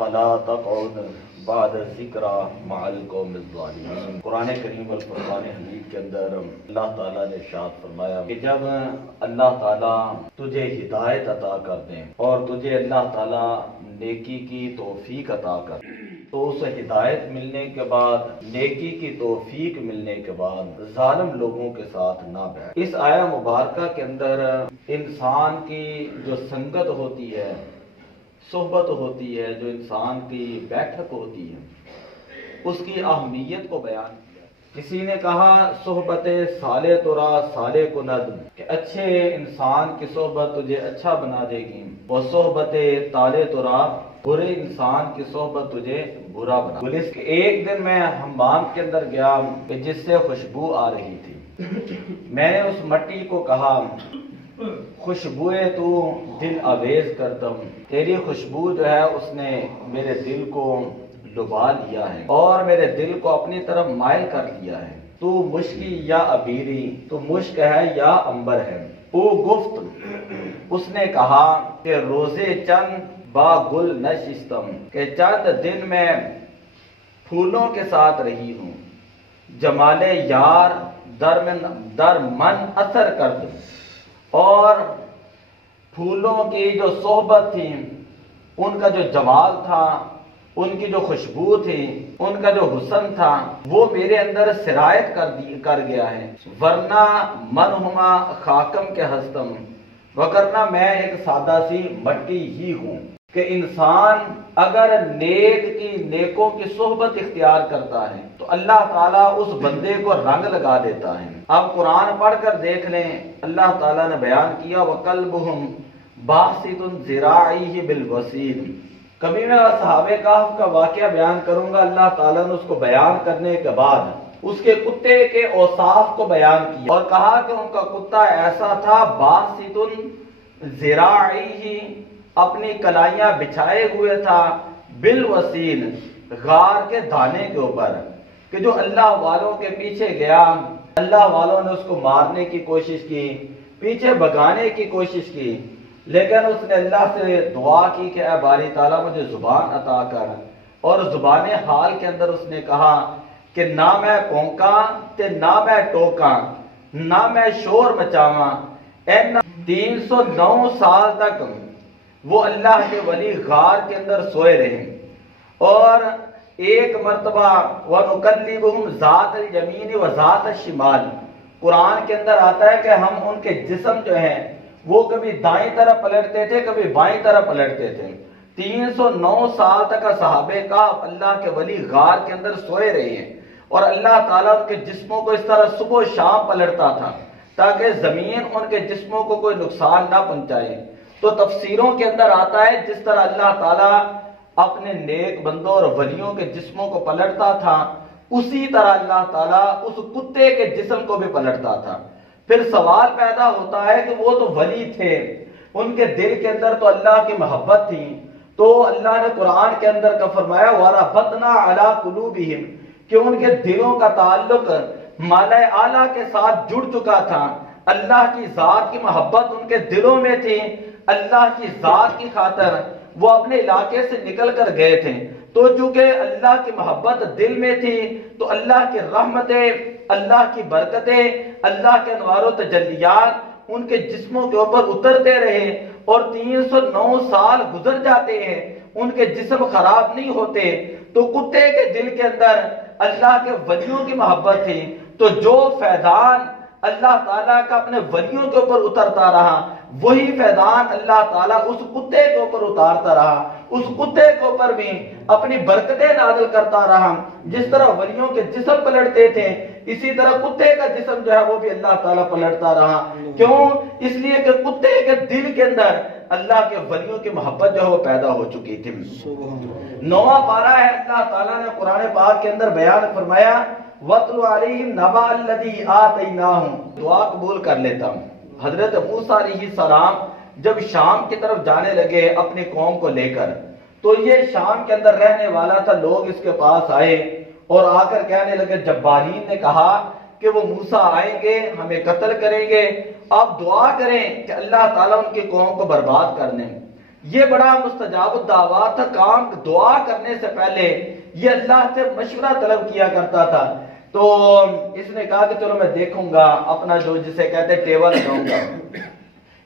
فلا تقعد بعد ذکرى مع القوم الظالمین۔ قرآن کریم والفرقان حمید کے اندر اللہ تعالیٰ نے ارشاد فرمایا کہ جب اللہ تعالیٰ تجھے ہدایت عطا کر دیں اور تجھے اللہ تعالیٰ نیکی کی توفیق عطا کر دیں تو اس ہدایت ملنے کے بعد، نیکی کی توفیق ملنے کے بعد ظالم لوگوں کے ساتھ نہ بیٹھ۔ اس آیہ مبارکہ کے اندر انسان کی جو سنگت ہوتی ہے، صحبت ہوتی ہے، جو انسان کی بیٹھک ہوتی ہے، اس کی اہمیت کو بیان کیا۔ کسی نے کہا صحبت صالح ترا صالح کند، کہ اچھے انسان کی صحبت تجھے اچھا بنا دے گی، وہ صحبت طالع ترا، برے انسان کی صحبت تجھے برا بنا دے گی۔ ایک دن میں حمام کے اندر گیا کہ جس سے خوشبو آ رہی تھی، میں نے اس مٹی کو کہا خوشبوئے تو دل آویز کردم، تیری خوشبو جو ہے اس نے میرے دل کو لبا لیا ہے اور میرے دل کو اپنی طرف مائل کر لیا ہے۔ تو مشکی یا عبیری، تو مشک ہے یا عنبر ہے۔ او گفت، اس نے کہا کہ روزے چند با گل نشستم، کہ چند دن میں پھولوں کے ساتھ رہی ہوں، جمال یار در من اثر کر دوں، اور پھولوں کی جو صحبت تھی، ان کا جو جمال تھا، ان کی جو خوشبو تھی، ان کا جو حسن تھا، وہ میرے اندر سرایت کر گیا ہے۔ ورنہ منہما خاکم کے ہستم، وگرنہ میں ایک سادہ سی مٹی ہی ہوں۔ کہ انسان اگر نیکوں کی صحبت اختیار کرتا ہے تو اللہ تعالیٰ اس بندے کو رنگ لگا دیتا ہے۔ اب قرآن پڑھ کر دیکھ لیں، اللہ تعالیٰ نے بیان کیا وَقَلْبُهُمْ بَاسِطٌ ذِرَاعِهِ بِالْوَسِيلِ۔ کبھی میں اصحاب کہف کا واقعہ بیان کروں گا، اللہ تعالیٰ نے اس کو بیان کرنے کے بعد اس کے کتے کے اوصاف کو بیان کیا اور کہا کہ ان کا کتا ایسا تھا باسطٌ ذِرَاعِهِ، اپنی کلائیاں بچھائے ہوئے تھا، بالوسیل، غار کے دانے کے اوپر، کہ جو اللہ والوں کے پیچھے گیا، اللہ والوں نے اس کو مارنے کی کوشش کی، پیچھے بھگانے کی کوشش کی، لیکن اس نے اللہ سے دعا کی کہ اے باری تعالیٰ مجھے زبان عطا کر، اور زبان حال کے اندر اس نے کہا کہ نہ میں پونکاں تے نہ میں ٹوکاں، نہ میں شور مچاواں۔ 309 سال تک وہ اللہ کے ولی غار کے اندر سوئے رہے، اور ایک مرتبہ وَنُقَلِّبُهُمْ ذَاتَ الْيَمِينِ وَذَاتَ الشِّمَالِ، قرآن کے اندر آتا ہے کہ ہم ان کے جسم جو ہیں وہ کبھی دائیں طرف پلٹتے تھے، کبھی بائیں طرف پلٹتے تھے۔ 309 سال تک صحابہ کا اللہ کے ولی غار کے اندر سوئے رہے ہیں، اور اللہ تعالیٰ ان کے جسموں کو اس طرح صبح و شام پلٹتا تھا تاکہ زمین ان کے جسموں کو کوئی نقصان نہ پہنچائے۔ تو تفسیروں کے اندر آتا ہے جس طرح اللہ تعالیٰ اپنے نیک بندوں اور ولیوں کے جسموں کو پلٹتا تھا، اسی طرح اللہ تعالیٰ اس کتے کے جسم کو بھی پلٹتا تھا۔ پھر سوال پیدا ہوتا ہے کہ وہ تو ولی تھے، ان کے دل کے اندر تو اللہ کی محبت تھی، تو اللہ نے قرآن کے اندر کا فرمایا وَرَبَطْنَا عَلَىٰ قُلُوبِهِمْ، کہ ان کے دلوں کا تعلق مالائے اعلیٰ کے ساتھ جڑ چکا تھا، اللہ کی ذات کی محبت ان کے دلوں میں تھی، اللہ کی ذات کی خاطر وہ اپنے علاقے سے نکل کر گئے تھے۔ تو چونکہ اللہ کی محبت دل میں تھی تو اللہ کی رحمتیں، اللہ کی برکتیں، اللہ کے انوار و تجلیات ان کے جسموں کے اوپر اترتے رہے، اور 309 سال گزر جاتے ہیں، ان کے جسم خراب نہیں ہوتے۔ تو کتے کے دل کے اندر اللہ کے ولیوں کی محبت تھی، تو جو فیضان اللہ تعالیٰ کا اپنے ولیوں کے اوپر اترتا رہا، وہی فیضان اللہ تعالیٰ اس کتے کے اوپر اتارتا رہا، اس کتے کے اوپر بھی اپنی برکتیں نازل کرتا رہا۔ جس طرح ولیوں کے جسم پلٹتے تھے، اسی طرح کتے کا جسم جو ہے وہ بھی اللہ تعالیٰ پلٹتا رہا۔ کیوں؟ اس لیے کہ کتے کے دل کے اندر اللہ کے ولیوں کی محبت جو ہے وہ پیدا ہو چکی تھی۔ 9واں پارہ ہے، اللہ تعالیٰ نے قرآن پاک کے اندر بیان فرمایا وَاتْلُ عَلَيْهِمْ نَبَأَ الَّذِي آتَيْنَاهُ۔ دعا قبول کر لیتا ہوں۔ حضرت موسیٰ علیہ السلام جب شام کی طرف جانے لگے اپنی قوم کو لے کر، تو یہ شام کے اندر رہنے والا تھا، لوگ اس کے پاس آئے اور آ کر کہنے لگے، جبارین نے کہا کہ وہ موسیٰ آئیں گے، ہمیں قتل کریں گے، آپ دعا کریں کہ اللہ تعالیٰ ان کی قوم کو برباد کر دیں۔ یہ بڑا مستجاب الدعوات تھا، کام دعا کرنے سے پہلے یہ اللہ سے مشورہ طلب کیا کرتا تھا۔ تو اس نے کہا کہ چلو میں دیکھوں گا اپنا جو جسے کہتے ٹیبل لگاؤں گا۔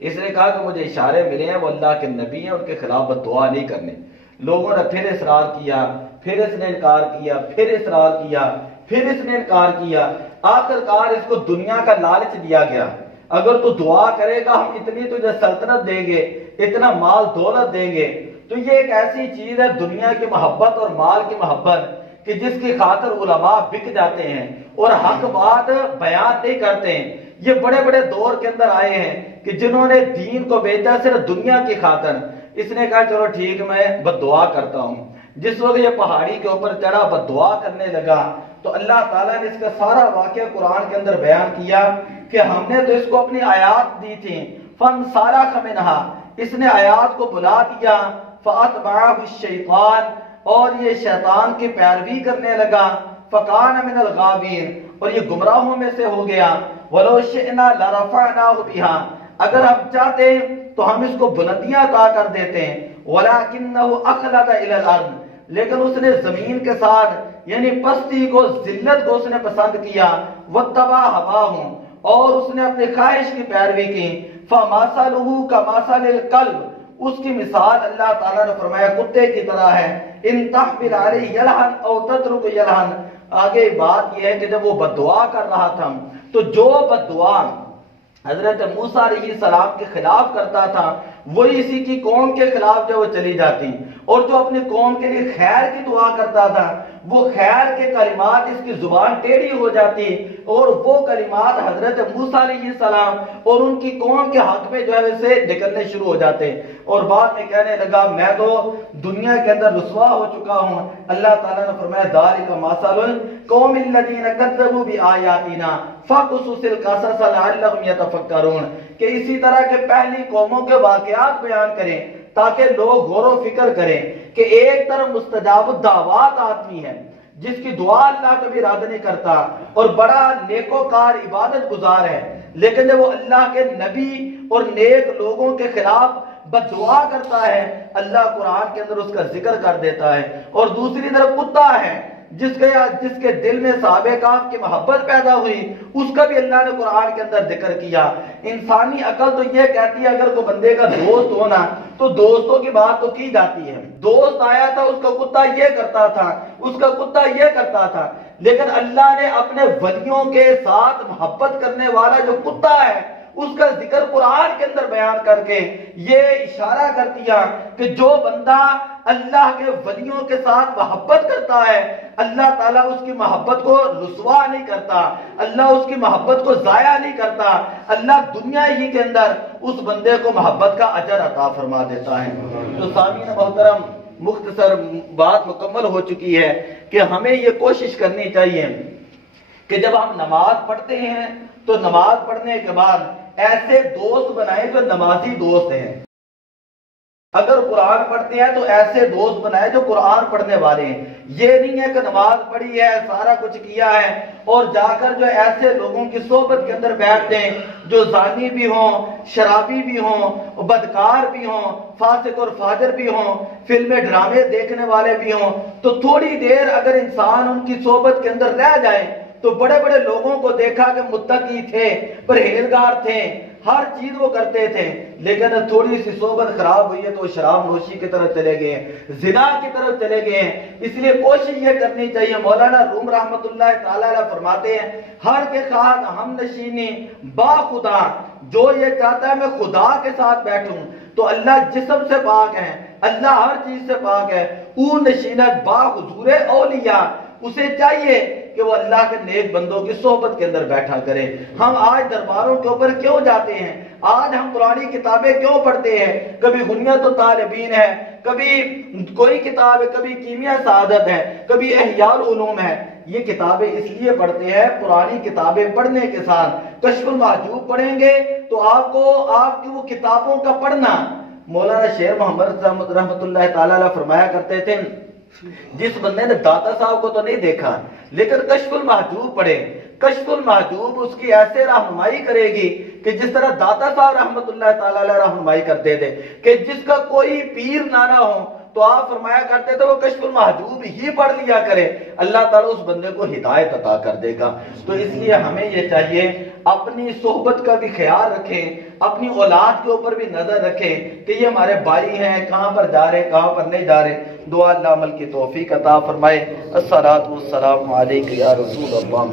اس نے کہا کہ مجھے اشارے ملے ہیں وہ اللہ کے نبی ہیں، ان کے خلاف بد دعا نہیں کرنے۔ لوگوں نے پھر اصرار کیا، پھر اس نے انکار کیا، پھر اصرار کیا، پھر اس نے انکار کیا۔ آخرکار اس کو دنیا کا لالچ دیا گیا، اگر تو دعا کرے گا ہم اتنی تجھے سلطنت دیں گے، اتنا مال دولت دیں گے۔ تو یہ ایک ایسی چیز ہے دنیا کی محبت اور مال کی محبت کہ جس کی خاطر علماء بک جاتے ہیں اور حق بات بیان نہیں کرتے ہیں۔ یہ بڑے بڑے دور کے اندر آئے ہیں کہ جنہوں نے دین کو بیچا صرف دنیا کی خاطر۔ اس نے کہا چلو ٹھیک میں بد دعا کرتا ہوں۔ جس وقت یہ پہاڑی کے اوپر چڑھا بد دعا کرنے لگا تو اللہ تعالیٰ نے اس کا سارا واقعہ قرآن کے اندر بیان کیا کہ ہم نے تو اس کو اپنی آیات دی تھی، فن سارا خمنہا، اس نے آیات کو بلا دیا، فَأَتْبَعَهُ الشَّيْطَانُ، اور یہ شیطان کی پیروی کرنے لگا، فَكَانَ مِنَ الْغَاوِينَ، اور یہ گمراہوں میں سے ہو گیا، وَلَوْ شِئْنَا لَرَفَعْنَاهُ بِهَا، اگر ہم چاہتے تو ہم اس کو بلندیاں عطا کر دیتے ہیں، وَلَكِنَّهُ أَخْلَدَ إِلَى الْأَرْضِ، لیکن اس نے زمین کے ساتھ یعنی پستی کو، ذلت کو اس نے پسند کیا، وَاتَّبَعَ هَوَاهُ، اور اس نے اپنی خواہش کی پیروی کی، فَمَثَلُهُ كَمَثَلِ الْكَلْبِ، اس کی مثال اللہ تعالیٰ نے فرمایا کتے کی طرح ہے، ان تحمل علیہ یلہن او تترک یلہن۔ آگے بات یہ ہے کہ جب وہ بد دعا کر رہا تھا تو جو بد دعا حضرت موسیٰ علیہ السلام کے خلاف کرتا تھا وہی اسی کی قوم کے خلاف جو وہ چلی جاتی، اور جو اپنی قوم کے لیے خیر کی دعا کرتا تھا وہ خیر کے کلمات اس کی زبان ٹیڑھی ہو جاتی، اور وہ کلمات حضرت موسیٰ علیہ السلام اور ان کی قوم کے حق میں جو ہے ویسے نکلنے شروع ہو جاتے، اور بعد میں کہنے لگا میں تو دنیا کے اندر رسوا ہو چکا ہوں۔ اللہ تعالیٰ نے فرمایا ذالک مثل القوم الذین کذبوا بآیاتنا فقصص القصص لعلہم یتفکرون، کہ اسی طرح کے پہلی قوموں کے واقعات بیان کریں تاکہ لوگ غور و فکر کریں کہ ایک طرف مستجاب الدعوات آدمی ہے جس کی دعا اللہ کبھی رد نہیں کرتا اور بڑا نیکوکار عبادت گزار ہے، لیکن جب وہ اللہ کے نبی اور نیک لوگوں کے خلاف بد دعا کرتا ہے اللہ قرآن کے اندر اس کا ذکر کر دیتا ہے، اور دوسری طرف کتا ہے جس کے دل میں صحابہ کہف کی محبت پیدا ہوئی، اس کا بھی اللہ نے قرآن کے اندر ذکر کیا۔ انسانی عقل تو یہ کہتی ہے اگر کوئی بندے کا دوست ہونا تو دوستوں کی بات تو کی جاتی ہے، دوست آیا تھا اس کا کتا یہ کرتا تھا، اس کا کتا یہ کرتا تھا، لیکن اللہ نے اپنے ولیوں کے ساتھ محبت کرنے والا جو کتا ہے اس کا ذکر قرآن کے اندر بیان کر کے یہ اشارہ کر دیا کہ جو بندہ اللہ کے ولیوں کے ساتھ محبت کرتا ہے اللہ تعالیٰ اس کی محبت کو رسوا نہیں کرتا، اللہ اس کی محبت کو ضائع نہیں کرتا، اللہ دنیا ہی کے اندر اس بندے کو محبت کا اجر عطا فرما دیتا ہے۔ تو سامعین محترم، مختصر بات مکمل ہو چکی ہے کہ ہمیں یہ کوشش کرنی چاہیے کہ جب ہم نماز پڑھتے ہیں تو نماز پڑھنے کے بعد ایسے دوست بنائیں جو نمازی دوست ہیں، اگر قرآن پڑھتے ہیں تو ایسے دوست بنائے جو قرآن پڑھنے والے ہیں۔ یہ نہیں ہے کہ نماز پڑھی ہے سارا کچھ کیا ہے اور جا کر جو ایسے لوگوں کی صحبت کے اندر بیٹھتے ہیں جو زانی بھی ہوں، شرابی بھی ہوں، بدکار بھی ہوں، فاسق اور فاجر بھی ہوں، فلمیں ڈرامے دیکھنے والے بھی ہوں، تو تھوڑی دیر اگر انسان ان کی صحبت کے اندر رہ جائے تو بڑے بڑے لوگوں کو دیکھا کہ متقی تھے، پرہیزگار تھے، ہر چیز وہ کرتے تھے، لیکن تھوڑی سی صحبت خراب ہوئی ہے تو شراب نوشی کی طرف چلے گئے ہیں، زنا کی طرف چلے گئے ہیں۔ اس لیے کوشش یہ کرنی چاہیے، مولانا روم رحمت اللہ تعالی علیہ فرماتے ہیں ہر کے خواہد ہم نشینی با خدا، جو یہ چاہتا ہے میں خدا کے ساتھ بیٹھوں تو اللہ جسم سے پاک ہے، اللہ ہر چیز سے پاک ہے، او نشینت با حضور اولیاء، اسے چاہیے کہ وہ اللہ کے نیک بندوں کی صحبت کے اندر بیٹھا کرے۔ ہم آج درباروں کے اوپر کیوں جاتے ہیں، آج ہم پرانی کتابیں کیوں پڑھتے ہیں، کبھی غنیت الطالبین ہے، کبھی کوئی کتاب ہے، کبھی کیمیا سعادت ہے، کبھی احیاء العلوم ہے۔ یہ کتابیں اس لیے پڑھتے ہیں، پرانی کتابیں پڑھنے کے ساتھ کشف المحجوب پڑھیں گے تو آپ کی وہ کتابوں کا پڑھنا، مولانا شیر محمد رحمت اللہ تعالی علیہ فرمایا کرتے تھے جس بندے نے داتا صاحب کو تو نہیں دیکھا لیکن کشف المحجوب پڑھے، کشف المحجوب اس کی ایسے رہنمائی کرے گی کہ جس طرح داتا صاحب رحمت اللہ تعالی علیہ رہنمائی کرتے تھے کہ جس کا کوئی پیر نہ ہو تو آپ فرمایا کرتے تھے وہ کشف المحجوب ہی پڑھ لیا کرے، اللہ تعالیٰ اس بندے کو ہدایت عطا کر دے گا۔ تو اس لیے ہمیں یہ چاہیے اپنی صحبت کا بھی خیال رکھیں، اپنی اولاد کے اوپر بھی نظر رکھیں کہ یہ ہمارے بھائی ہیں، کہاں پر جا رہے کہاں پر نہیں جا رہے۔ دعا اللہ عمل کی توفیق عطا فرمائے۔ الصلاۃ والسلام علیک یا رسول اللہ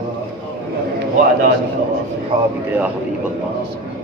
وعلی آلہ وصحبہ یا حبیب اللہ۔